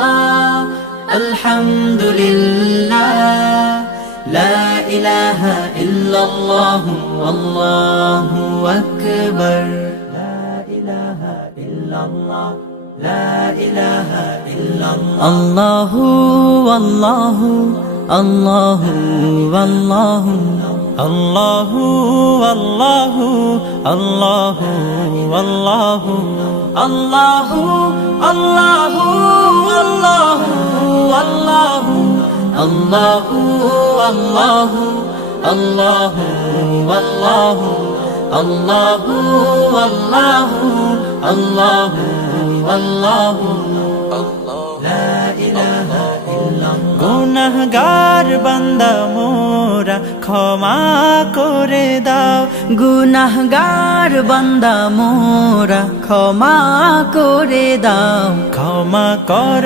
illallah, alhamdulillah, la ilaha illallah, wallahu akbar. La ilaha illallah, la ilaha illallah. Allahu, Allahu, Allahu, Allahu, Allahu, Allahu, Allahu, Allahu, Allahu, Allahu, Allahu, Allahu, Allahu, Allahu, Allahu, Allahu, Allahu, Allahu, Allahu, la ilaha illallah. গুনাহগার বান্দা মোরা ক্ষমা করে দাও, গুনাহগার বান্দা মোরা ক্ষমা করে দাও, ক্ষমা করো।